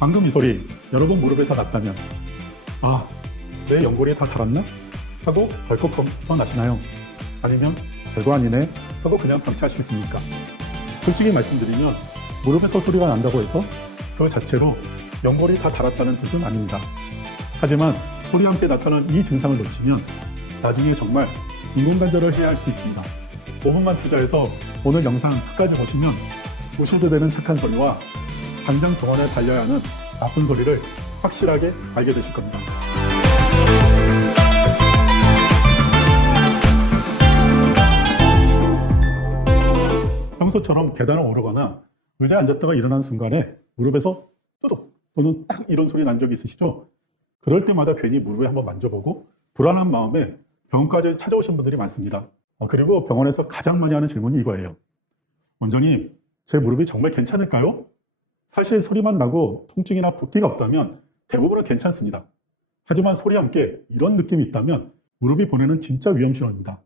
방금 이 소리 여러 번 무릎에서 났다면 아, 내 연골이 다 닳았나? 하고 덜컥 더 나시나요? 아니면 별거 아니네 하고 그냥 방치하시겠습니까? 솔직히 말씀드리면 무릎에서 소리가 난다고 해서 그 자체로 연골이 다 닳았다는 뜻은 아닙니다. 하지만 소리와 함께 나타나는 이 증상을 놓치면 나중에 정말 인공관절을 해야 할 수 있습니다. 5분만 투자해서 오늘 영상 끝까지 보시면 무시도 되는 착한 소리와 당장 병원에 달려야 하는 나쁜 소리를 확실하게 알게 되실 겁니다. 평소처럼 계단을 오르거나 의자에 앉았다가 일어나는 순간에 무릎에서 뚜둑 또는 딱 이런 소리 난 적이 있으시죠? 그럴 때마다 괜히 무릎에 한번 만져보고 불안한 마음에 병원까지 찾아오신 분들이 많습니다. 그리고 병원에서 가장 많이 하는 질문이 이거예요. 원장님, 제 무릎이 정말 괜찮을까요? 사실 소리만 나고 통증이나 붓기가 없다면 대부분은 괜찮습니다. 하지만 소리와 함께 이런 느낌이 있다면 무릎이 보내는 진짜 위험 신호입니다.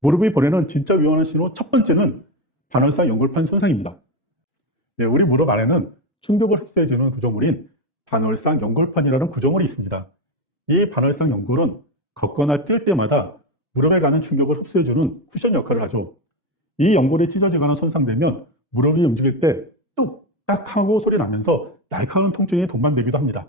무릎이 보내는 진짜 위험한 신호 첫 번째는 반월상 연골판 손상입니다. 네, 우리 무릎 안에는 충격을 흡수해주는 구조물인 반월상 연골판이라는 구조물이 있습니다. 이 반월상 연골은 걷거나 뛸 때마다 무릎에 가는 충격을 흡수해주는 쿠션 역할을 하죠. 이 연골이 찢어지거나 손상되면 무릎이 움직일 때 뚝딱 하고 소리 나면서 날카로운 통증이 동반되기도 합니다.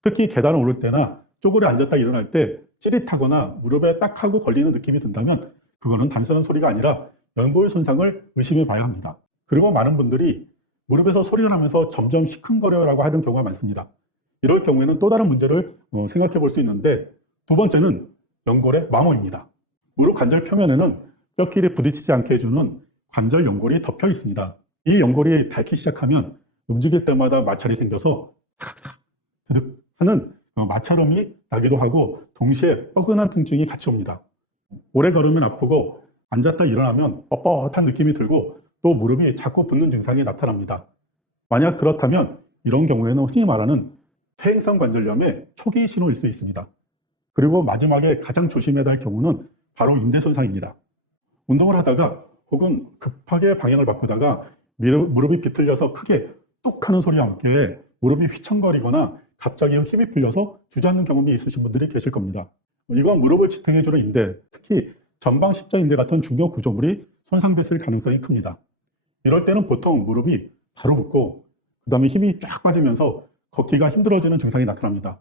특히 계단을 오를 때나 쪼그려 앉았다 일어날 때 찌릿하거나 무릎에 딱 하고 걸리는 느낌이 든다면 그거는 단순한 소리가 아니라 연골 손상을 의심해 봐야 합니다. 그리고 많은 분들이 무릎에서 소리가 나면서 점점 시큰거려라고 하는 경우가 많습니다. 이럴 경우에는 또 다른 문제를 생각해 볼 수 있는데 두 번째는 연골의 마모입니다. 무릎 관절 표면에는 뼈끼리 부딪히지 않게 해주는 관절 연골이 덮여 있습니다. 이 연골이 닳기 시작하면 움직일 때마다 마찰이 생겨서 탁탁 드득 하는 마찰음이 나기도 하고 동시에 뻐근한 통증이 같이 옵니다. 오래 걸으면 아프고 앉았다 일어나면 뻣뻣한 느낌이 들고 또 무릎이 자꾸 붓는 증상이 나타납니다. 만약 그렇다면 이런 경우에는 흔히 말하는 퇴행성 관절염의 초기 신호일 수 있습니다. 그리고 마지막에 가장 조심해야 할 경우는 바로 인대 손상입니다. 운동을 하다가 혹은 급하게 방향을 바꾸다가 무릎이 비틀려서 크게 뚝 하는 소리와 함께 무릎이 휘청거리거나 갑자기 힘이 풀려서 주저앉는 경험이 있으신 분들이 계실 겁니다. 이건 무릎을 지탱해주는 인대, 특히 전방 십자인대 같은 중요 구조물이 손상됐을 가능성이 큽니다. 이럴 때는 보통 무릎이 바로 붓고 그 다음에 힘이 쫙 빠지면서 걷기가 힘들어지는 증상이 나타납니다.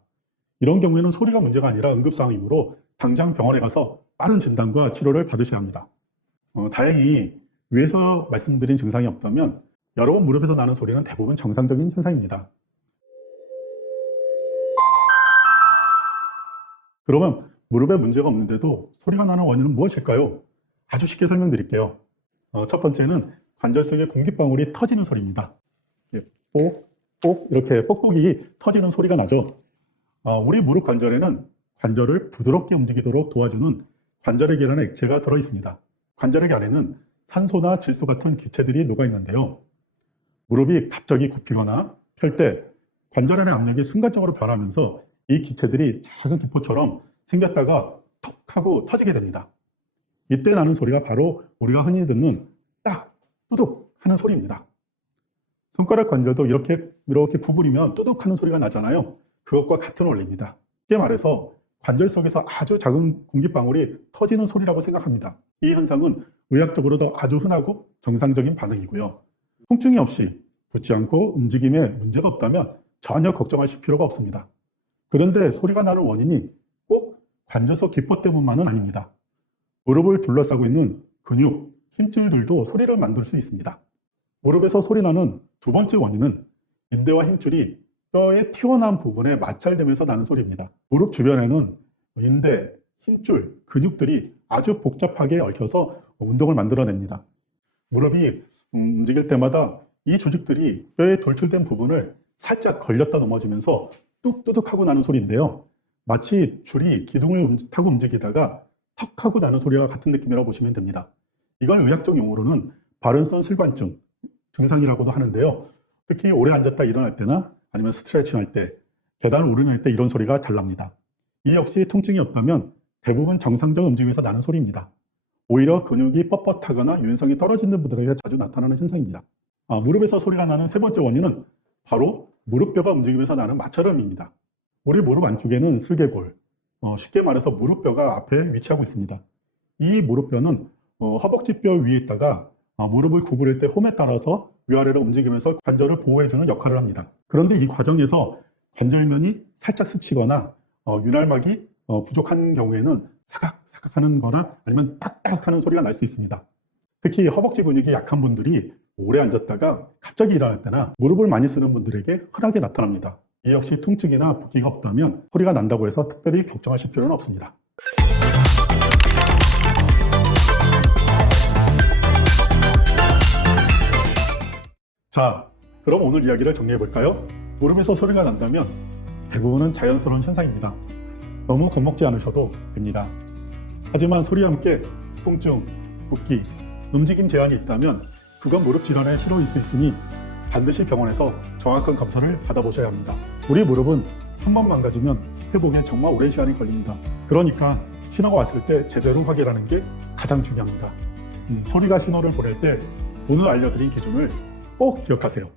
이런 경우에는 소리가 문제가 아니라 응급상황이므로 당장 병원에 가서 빠른 진단과 치료를 받으셔야 합니다. 다행히 위에서 말씀드린 증상이 없다면 여러분 무릎에서 나는 소리는 대부분 정상적인 현상입니다. 그러면 무릎에 문제가 없는데도 소리가 나는 원인은 무엇일까요? 아주 쉽게 설명드릴게요. 첫 번째는 관절 속의 공기방울이 터지는 소리입니다. 뽁뽁 이렇게 뽁뽁이 터지는 소리가 나죠. 우리 무릎 관절에는 관절을 부드럽게 움직이도록 도와주는 관절액 이라는 액체가 들어있습니다. 관절액 안에는 산소나 질소 같은 기체들이 녹아있는데요. 무릎이 갑자기 굽히거나 펼 때 관절 안의 압력이 순간적으로 변하면서 이 기체들이 작은 기포처럼 생겼다가 톡 하고 터지게 됩니다. 이때 나는 소리가 바로 우리가 흔히 듣는 딱 뚜둑 하는 소리입니다. 손가락 관절도 이렇게 구부리면 뚜둑 하는 소리가 나잖아요. 그것과 같은 원리입니다. 쉽게 말해서 관절 속에서 아주 작은 공기방울이 터지는 소리라고 생각합니다. 이 현상은 의학적으로도 아주 흔하고 정상적인 반응이고요. 통증이 없이 붓지 않고 움직임에 문제가 없다면 전혀 걱정하실 필요가 없습니다. 그런데 소리가 나는 원인이 꼭 관절 속 기포 때문만은 아닙니다. 무릎을 둘러싸고 있는 근육, 힘줄들도 소리를 만들 수 있습니다. 무릎에서 소리 나는 두 번째 원인은 인대와 힘줄이 뼈의 튀어나온 부분에 마찰되면서 나는 소리입니다. 무릎 주변에는 인대, 힘줄, 근육들이 아주 복잡하게 얽혀서 운동을 만들어냅니다. 무릎이 움직일 때마다 이 조직들이 뼈에 돌출된 부분을 살짝 걸렸다 넘어지면서 뚝뚜둑 하고 나는 소리인데요. 마치 줄이 기둥을 타고 움직이다가 턱 하고 나는 소리와 같은 느낌이라고 보시면 됩니다. 이걸 의학적 용어로는 발은성 실관증 증상이라고도 하는데요. 특히 오래 앉았다 일어날 때나 아니면 스트레칭 할 때, 계단을 오르면 할 때 이런 소리가 잘 납니다. 이 역시 통증이 없다면 대부분 정상적 움직임에서 나는 소리입니다. 오히려 근육이 뻣뻣하거나 유연성이 떨어지는 분들에게 자주 나타나는 현상입니다. 무릎에서 소리가 나는 세 번째 원인은 바로 무릎뼈가 움직이면서 나는 마찰음입니다. 우리 무릎 안쪽에는 슬개골, 쉽게 말해서 무릎뼈가 앞에 위치하고 있습니다. 이 무릎뼈는 허벅지뼈 위에 있다가 무릎을 구부릴 때 홈에 따라서 위아래로 움직이면서 관절을 보호해주는 역할을 합니다. 그런데 이 과정에서 관절면이 살짝 스치거나 윤활막이 부족한 경우에는 사각사각 하는 거나 아니면 딱딱 하는 소리가 날 수 있습니다. 특히 허벅지 근육이 약한 분들이 오래 앉았다가 갑자기 일어날 때나 무릎을 많이 쓰는 분들에게 흔하게 나타납니다. 이 역시 통증이나 붓기가 없다면 소리가 난다고 해서 특별히 걱정하실 필요는 없습니다. 자, 그럼 오늘 이야기를 정리해 볼까요? 무릎에서 소리가 난다면 대부분은 자연스러운 현상입니다. 너무 겁먹지 않으셔도 됩니다. 하지만 소리와 함께 통증, 붓기, 움직임 제한이 있다면 그건 무릎 질환의 신호일 수 있으니 반드시 병원에서 정확한 검사를 받아보셔야 합니다. 우리 무릎은 한 번 망가지면 회복에 정말 오랜 시간이 걸립니다. 그러니까 신호가 왔을 때 제대로 확인하는 게 가장 중요합니다. 소리가 신호를 보낼 때 오늘 알려드린 기준을 꼭 기억하세요.